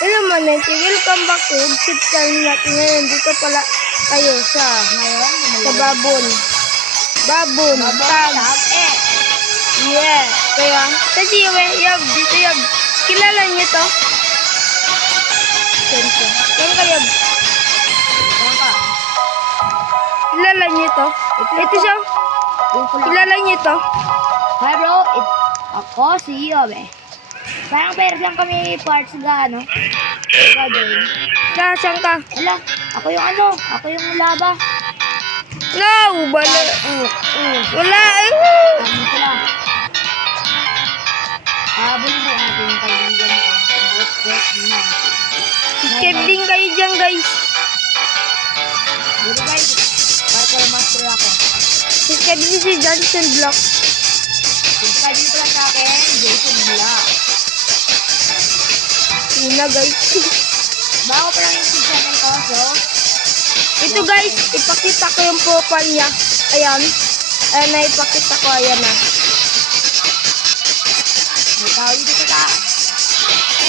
Hello manenti, welcome back to YouTube channel natin ngayon. Dito pala kayo sa Babon. Babon. Tag. Yeah. Kaya, kasi yab, dito yab. Kilala niyo to? Saan ka yab? Kilala niyo to? Ito siya. Kilala niyo to? Hi bro, ako si Yob eh. Parang pairs lang kami parts ga ano. Saan ka? Ala, ako yung laba. No, wala. Wala. Ano sila? Habol mo natin yung kaibigan ko. Subscribe din kayo dyan guys. Dito guys, para master ako. Subscribe din si Johnson Block. Subscribe dito lang sa akin, Jason Block. Yun na guys. Bago pa lang yung channel ko, so ito guys, ipakita ko yung profile niya. Ayan. Ayan na, ipakita ko. Ayan na. may tao dito sa taas.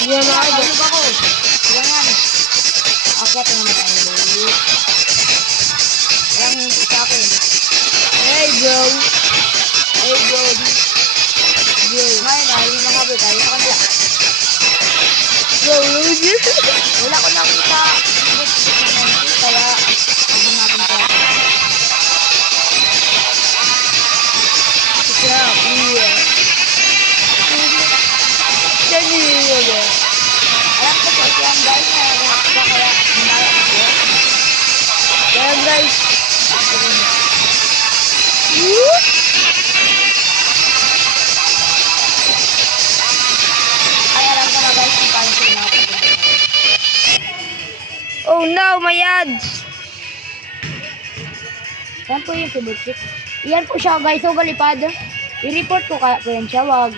Ayan na. Tulog ako. Kailangan. Akit na naman tayo. Kailangan yung isa ko yun. Hey bro. Hey bro. Ngayon na, yung nakaboy tayo sa kanila. Bro, Wala ko nakita. Kaya, ano natin pa. Alam ko po siyang guys na nakakita kaya hindi ako. Ayan guys. Ay, alam ko na guys kung paano sila nakapagod. Oh no, my ads. Saan po yung si Butchik? Iyan po siya guys, so galipad. I-report ko kaya po yan siya, wag.